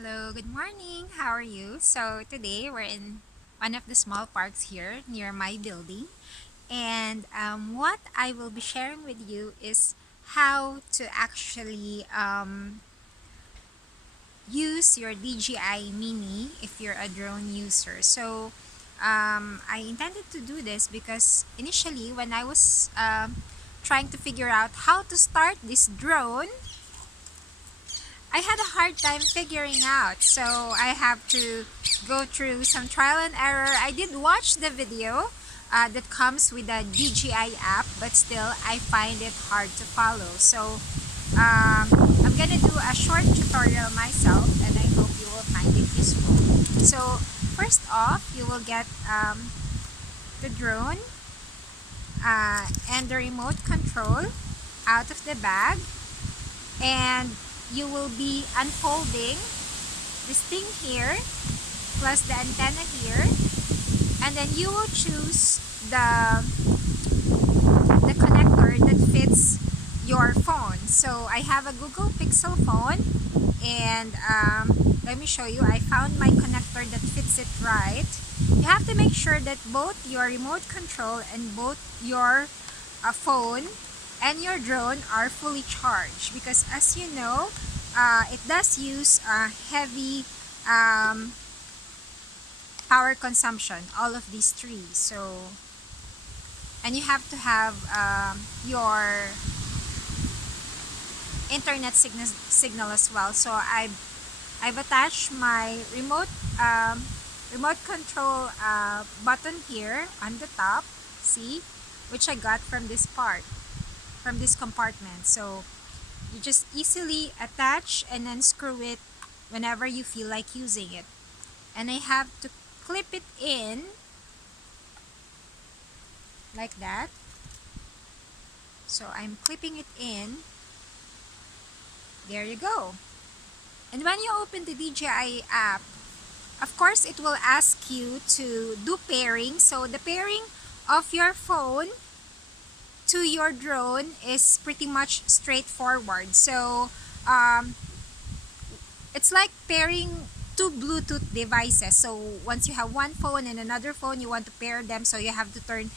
Hello, good morning. How are you? So today we're in one of the small parks here near my building, and what I will be sharing with you is how to actually use your DJI Mini if you're a drone user. So I intended to do this because initially when I was trying to figure out how to start this drone, I had a hard time figuring out, so I have to go through some trial and error. I did watch the video that comes with the DJI app, but still I find it hard to follow. So I'm gonna do a short tutorial myself, and I hope you will find it useful. So first off, you will get the drone and the remote control out of the bag, and you will be unfolding this thing here plus the antenna here, and then you will choose the connector that fits your phone. So I have a Google Pixel phone, and let me show you. I found my connector that fits it right. You have to make sure that both your remote control and both your phone and your drone are fully charged, because as you know, it does use heavy power consumption, all of these three. So, and you have to have your internet signal as well. So I've attached my remote control button here on the top, see, which I got from this part, from this compartment. So you just easily attach and then screw it whenever you feel like using it. And I have to clip it in like that. So I'm clipping it in. There you go. And when you open the DJI app, of course it will ask you to do pairing. So the pairing of your phone to your drone is pretty much straightforward. So it's like pairing two Bluetooth devices. So once you have one phone and another phone, you want to pair them, so you have to turn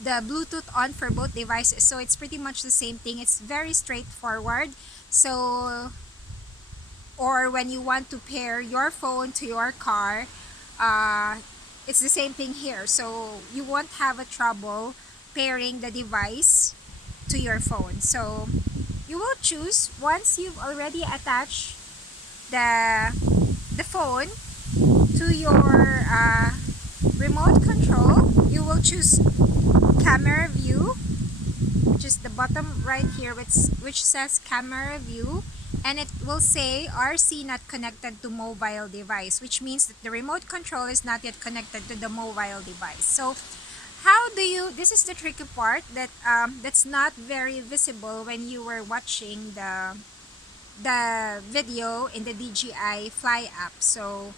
the Bluetooth on for both devices. So it's pretty much the same thing. It's very straightforward. So, or when you want to pair your phone to your car, it's the same thing here. So you won't have a trouble pairing the device to your phone. So you will choose, once you've already attached the phone to your remote control, you will choose camera view, which is the bottom right here, which says camera view, and it will say RC not connected to mobile device, which means that the remote control is not yet connected to the mobile device. So how do you, this is the tricky part that that's not very visible when you were watching the video in the DJI Fly app. So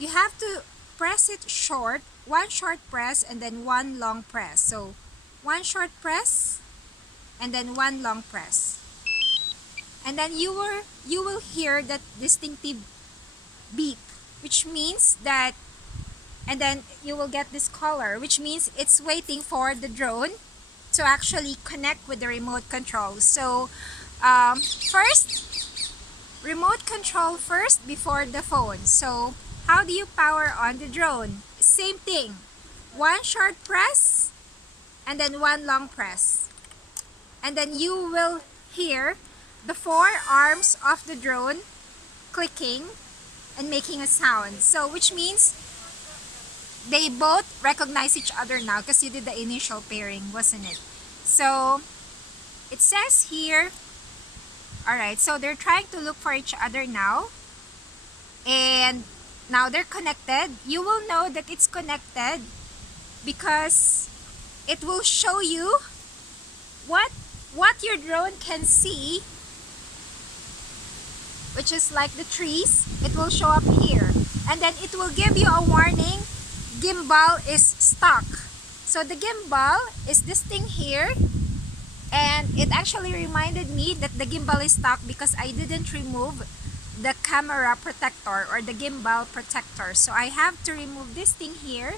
you have to press it short, one short press and then one long press. So one short press and then one long press, and then you will hear that distinctive beep, which means that, and then you will get this color, which means it's waiting for the drone to actually connect with the remote control. So first, remote control first before the phone. So how do you power on the drone? Same thing, one short press and then one long press, and then you will hear the four arms of the drone clicking and making a sound. So which means they both recognize each other now because you did the initial pairing, wasn't it? So it says here, alright, so they're trying to look for each other now, and now they're connected. You will know that it's connected because it will show you what your drone can see, which is like the trees. It will show up here, and then it will give you a warning, gimbal is stuck. So the gimbal is this thing here, and it actually reminded me that the gimbal is stuck because I didn't remove the camera protector or the gimbal protector. So I have to remove this thing here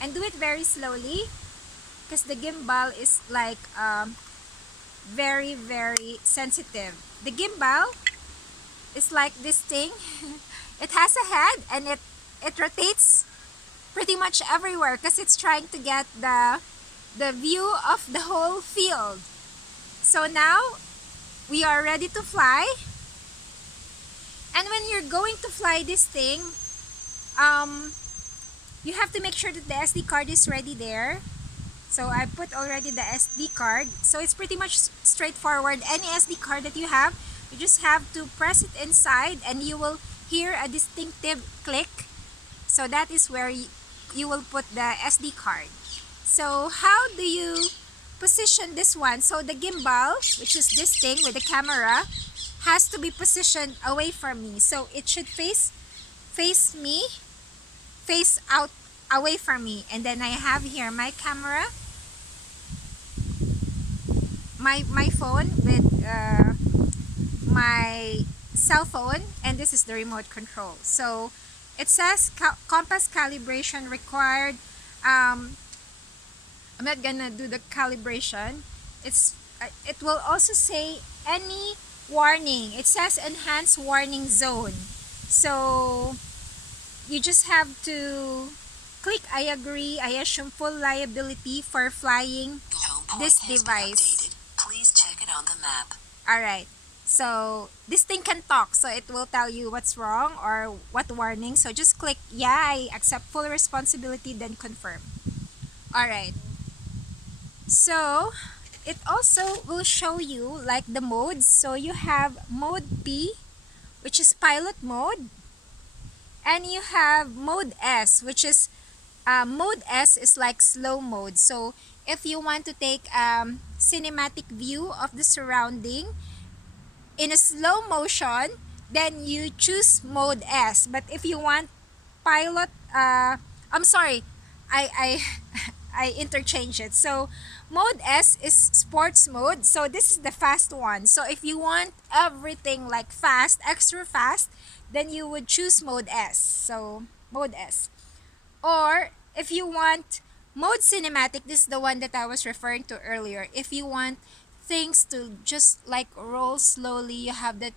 and do it very slowly because the gimbal is like very sensitive. The gimbal is like this thing. It has a head and it rotates pretty much everywhere because it's trying to get the view of the whole field. So now we are ready to fly. And when you're going to fly this thing, you have to make sure that the SD card is ready there. So I put already the SD card. So it's pretty much straightforward. Any SD card that you have, you just have to press it inside and you will hear a distinctive click. So that is where you will put the SD card. So how do you position this one? So the gimbal, which is this thing with the camera, has to be positioned away from me. So it should face out away from me. And then I have here my camera, my phone with my cell phone, and this is the remote control. So it says compass calibration required. I'm not gonna do the calibration. It will also say any warning. It says enhanced warning zone. So you just have to click I agree. I assume full liability for flying this device. Please check it on the map. Alright. So this thing can talk, so it will tell you what's wrong or what warning. So just click yeah, I accept full responsibility, then confirm. Alright. So it also will show you like the modes. So you have mode P, which is pilot mode, and you have mode S, which is mode S is like slow mode. So if you want to take cinematic view of the surrounding in a slow motion, then you choose mode S. But if you want pilot, I'm sorry, I I interchange it. So mode S is sports mode. So this is the fast one. So if you want everything like fast, extra fast, then you would choose mode S. So mode S. Or if you want mode cinematic, this is the one that I was referring to earlier. If you want things to just like roll slowly, you have that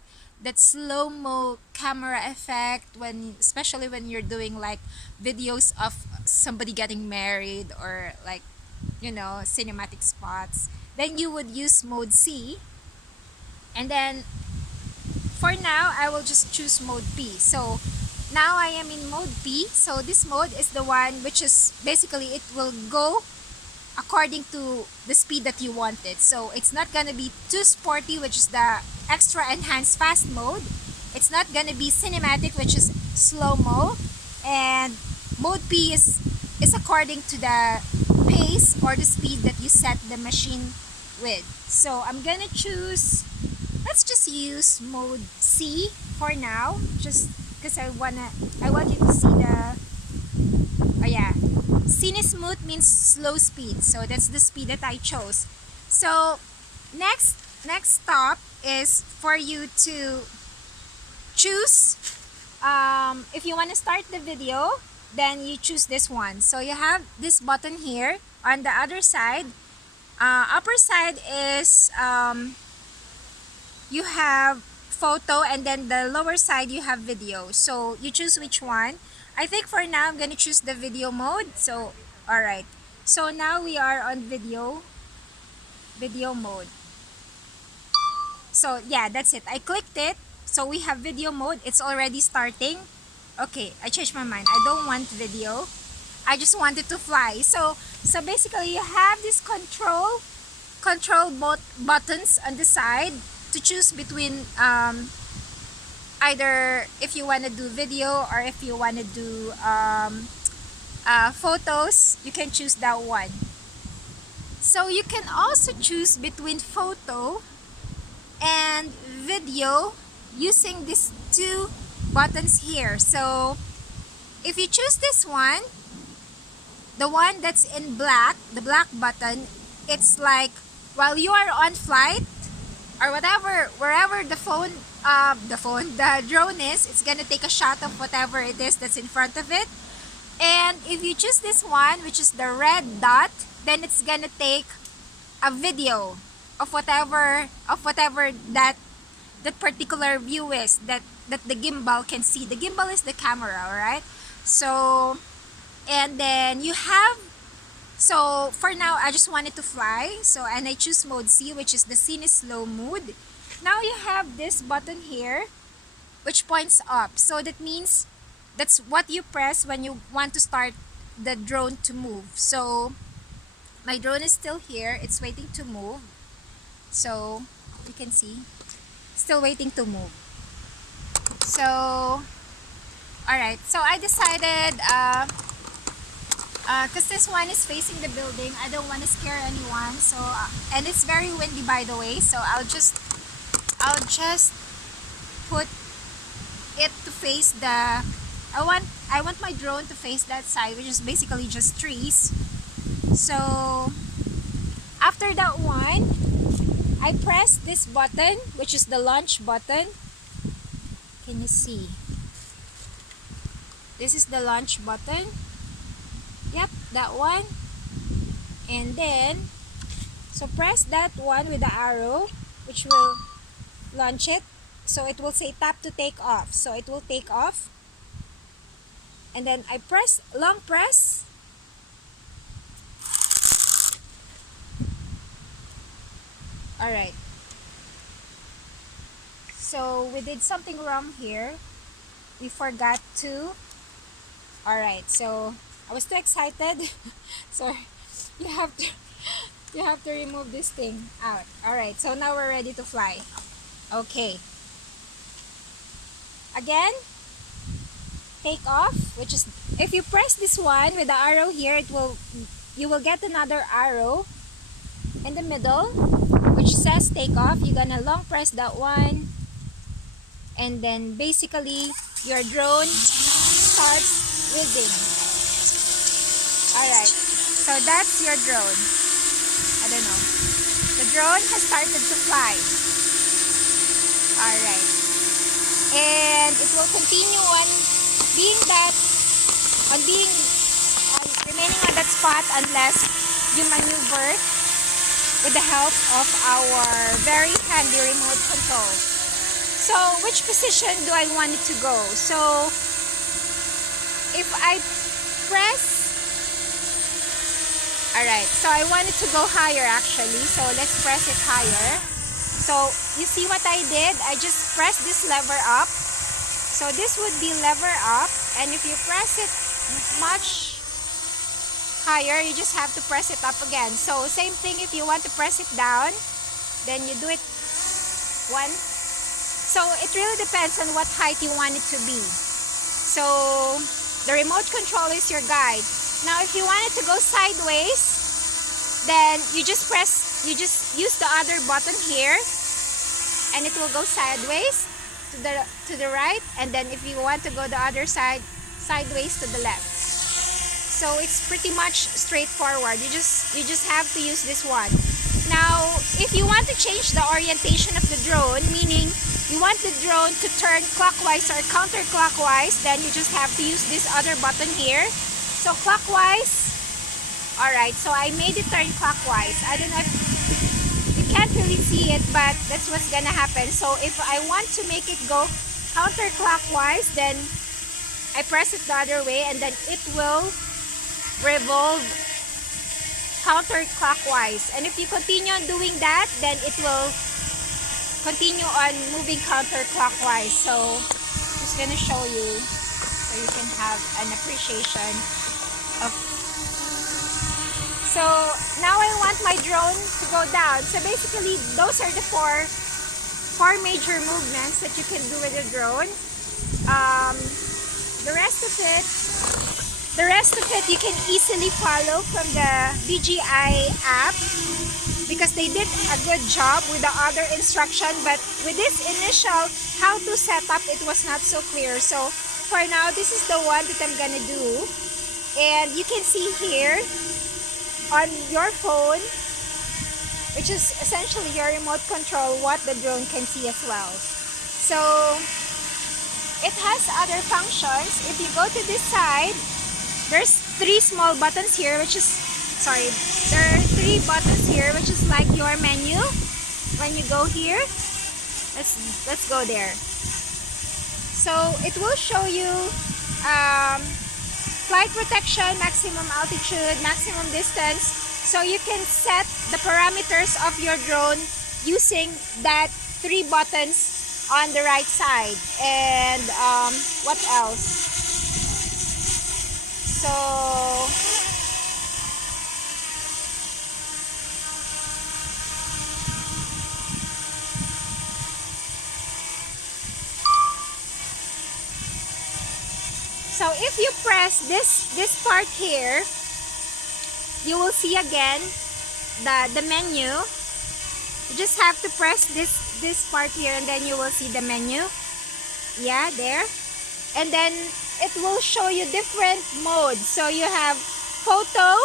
slow-mo camera effect, when especially when you're doing like videos of somebody getting married or like, you know, cinematic spots, then you would use mode C. And then for now I will just choose mode P. So now I am in mode P. So this mode is the one which is basically it will go according to the speed that you want it. So it's not gonna be too sporty, which is the extra enhanced fast mode. It's not gonna be cinematic, which is slow-mo. And mode P is according to the pace or the speed that you set the machine with. So I'm gonna choose, let's just use mode C for now, just because I want you to see the, oh yeah, scene smooth means slow speed, so that's the speed that I chose. So next stop is for you to choose, if you want to start the video, then you choose this one. So you have this button here on the other side. Upper side is you have photo, and then the lower side you have video. So you choose which one. I think for now I'm gonna choose the video mode. So alright, so now we are on video mode. So yeah, that's it. I clicked it. So we have video mode. It's already starting. Okay, I changed my mind. I don't want video. I just wanted to fly. So basically you have this control buttons on the side to choose between either if you want to do video or if you want to do photos, you can choose that one. So you can also choose between photo and video using these two buttons here. So if you choose this one, the one that's in black, the black button, it's like while you are on flight or whatever, wherever the phone the drone is, it's gonna take a shot of whatever it is that's in front of it. And if you choose this one, which is the red dot, then it's gonna take a video of whatever that particular view is that the gimbal can see. The gimbal is the camera, alright? So, and then you have, so for now I just wanted to fly, so, and I choose mode C, which is the scene is slow mode. Now you have this button here which points up, so that means that's what you press when you want to start the drone to move. So my drone is still here, it's waiting to move, so you can see still waiting to move. So alright, so I decided because this one is facing the building, I don't want to scare anyone, so and it's very windy by the way, so I'll just put it to face the, I want my drone to face that side, which is basically just trees. So after that one, I press this button, which is the launch button. Can you see? This is the launch button. Yep, that one. And then, so press that one with the arrow, which will launch it. So it will say tap to take off. So it will take off. And then I press, long press. Alright. So we did something wrong here. We forgot to. Alright, so I was too excited. So you have to remove this thing out. Alright, so now we're ready to fly. Okay. Again, take off, which is, if you press this one with the arrow here, you will get another arrow in the middle which says take off. You're gonna long press that one, and then basically your drone starts whizzing. Alright, so that's your drone. I don't know. The drone has started to fly. Alright. And it will continue on being remaining on that spot unless you maneuver with the help of our very handy remote control. So which position do I want it to go? So if I press, alright, so I want it to go higher actually, so let's press it higher. So you see what I did? I just pressed this lever up. So this would be lever up, and if you press it much higher, you just have to press it up again. So same thing if you want to press it down, then you do it one. So it really depends on what height you want it to be. So the remote control is your guide. Now if you want it to go sideways, then you just use the other button here, and it will go sideways to the right, and then if you want to go the other side, sideways to the left. So it's pretty much straightforward. You just have to use this one. Now if you want to change the orientation of the drone, meaning you want the drone to turn clockwise or counterclockwise, then you just have to use this other button here. So clockwise. Alright, so I made it turn clockwise. I don't know if you can't really see it, but that's what's gonna happen. So if I want to make it go counterclockwise, then I press it the other way, and then it will revolve counterclockwise. And if you continue on doing that, then it will continue on moving counterclockwise. So I'm just gonna show you so you can have an appreciation of. So now I want my drone to go down. So basically those are the four major movements that you can do with the drone. The rest of it you can easily follow from the DJI app, because they did a good job with the other instruction, but with this initial how to set up, it was not so clear. So for now, this is the one that I'm gonna do, and you can see here on your phone, which is essentially your remote control, what the drone can see as well. So it has other functions. If you go to this side, there's three small buttons here, which is, sorry, there are three buttons here, which is like your menu. When you go here, let's go there. So it will show you flight protection, maximum altitude, maximum distance. So you can set the parameters of your drone using that three buttons on the right side. And what else? So if you press this part here, you will see again the menu. You just have to press this part here and then you will see the menu. Yeah, there. And then it will show you different modes. So you have photo,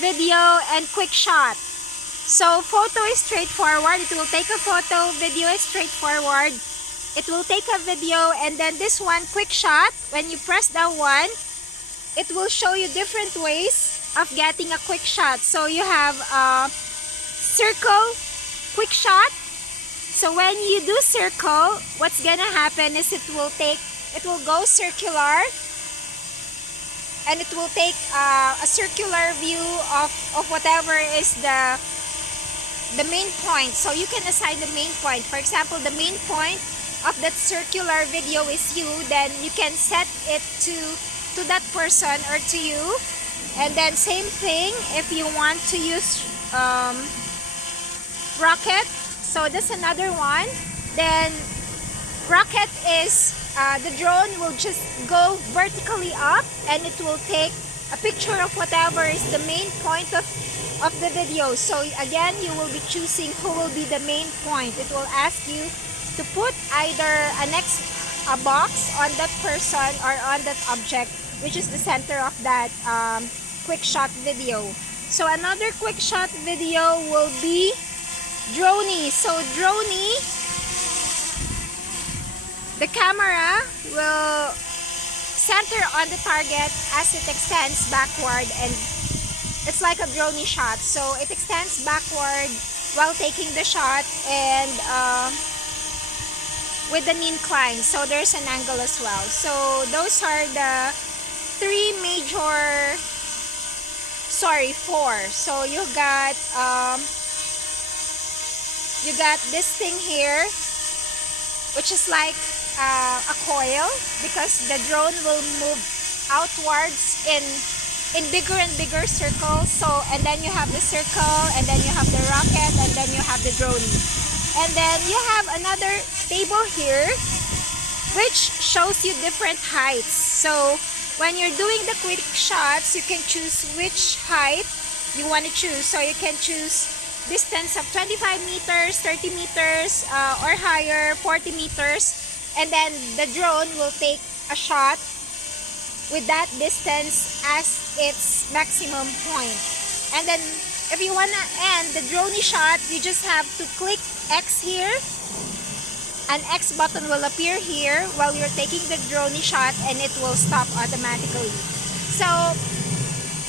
video, and quick shot. So photo is straightforward. It will take a photo. Video is straightforward. It will take a video. And then this one, quick shot, when you press that one, it will show you different ways of getting a quick shot. So you have circle, quick shot. So when you do circle, what's gonna happen is it will go circular, and it will take a circular view of whatever is the main point. So you can assign the main point. For example, the main point of that circular video is you, then you can set it to that person or to you. And then same thing if you want to use rocket. So that's another one. Then rocket is the drone will just go vertically up and it will take a picture of whatever is the main point of the video. So again, you will be choosing who will be the main point. It will ask you to put either a box on that person or on that object, which is the center of that quick shot video. So another quick shot video will be Drone. So Drone, the camera will center on the target as it extends backward, and it's like a drone shot. So it extends backward while taking the shot, and with an incline, so there's an angle as well. So those are the four. So you got this thing here, which is like a coil, because the drone will move outwards in bigger and bigger circles. So, and then you have the circle, and then you have the rocket, and then you have the drone. And then you have another table here which shows you different heights. So when you're doing the quick shots, you can choose which height you want to choose. So you can choose distance of 25 meters, 30 meters, or higher, 40 meters. And then the drone will take a shot with that distance as its maximum point. And then if you want to end the drone shot, you just have to click X here. An X button will appear here while you're taking the drone shot, and it will stop automatically. So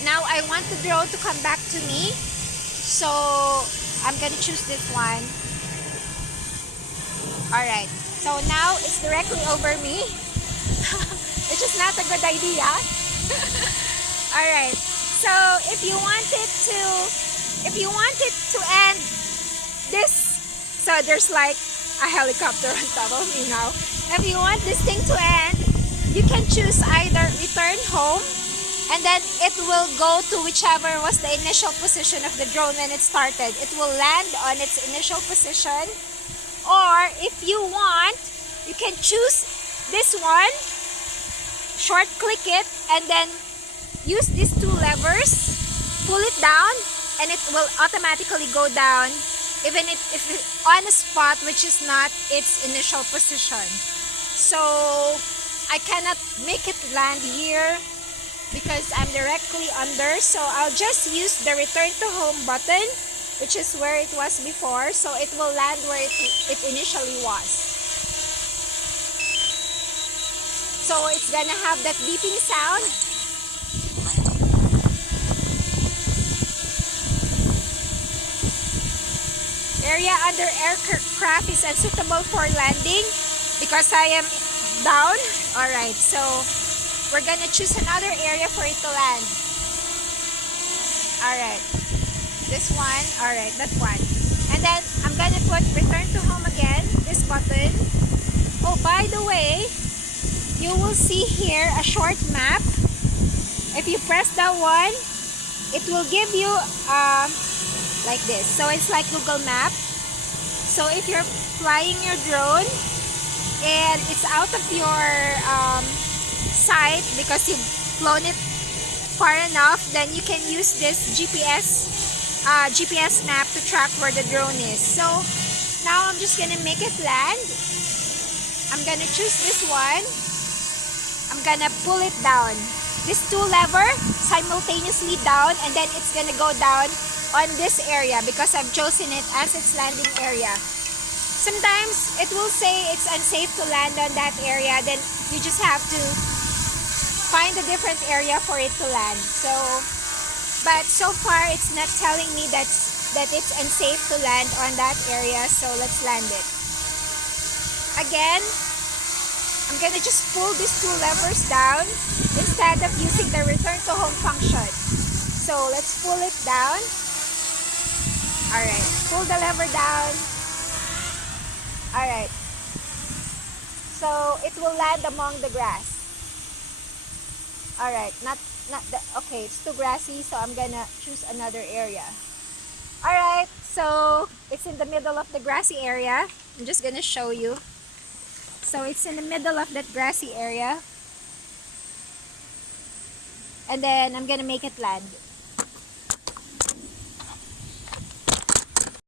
now I want the drone to come back to me. So I'm gonna choose this one. Alright, so now it's directly over me, which is not a good idea. Alright, so if you want it to end this, so there's like a helicopter on top of me now. If you want this thing to end, you can choose either return home, and then it will go to whichever was the initial position of the drone when it started. It will land on its initial position. Or if you want, you can choose this one, short click it, and then use these two levers, pull it down, and it will automatically go down even if it's on a spot which is not its initial position. So I cannot make it land here because I'm directly under, so I'll just use the return to home button which is where it was before, so it will land where it initially was. So it's gonna have that beeping sound. Area under aircraft is unsuitable for landing because I am down. Alright, so we're gonna choose another area for it to land. Alright, this one. Alright, that one. And then I'm gonna put return to home again, this button. Oh, by the way, you will see here a short map. If you press that one, it will give you like this. So it's like Google Map. So if you're flying your drone and it's out of your sight because you've flown it far enough, then you can use this GPS map to track where the drone is. So now I'm just gonna make it land. I'm gonna choose this one. I'm gonna pull it down. This two lever simultaneously down, and then it's gonna go down on this area because I've chosen it as its landing area. Sometimes it will say it's unsafe to land on that area, then you just have to find a different area for it to land. So, but so far it's not telling me that it's unsafe to land on that area, so let's land it. Again, I'm gonna just pull these two levers down instead of using the return to home function. So let's pull it down. Alright, pull the lever down. Alright, so it will land among the grass. Alright, not the, okay, it's too grassy, so I'm gonna choose another area. Alright, so it's in the middle of the grassy area. I'm just gonna show you. So it's in the middle of that grassy area. And then I'm gonna make it land.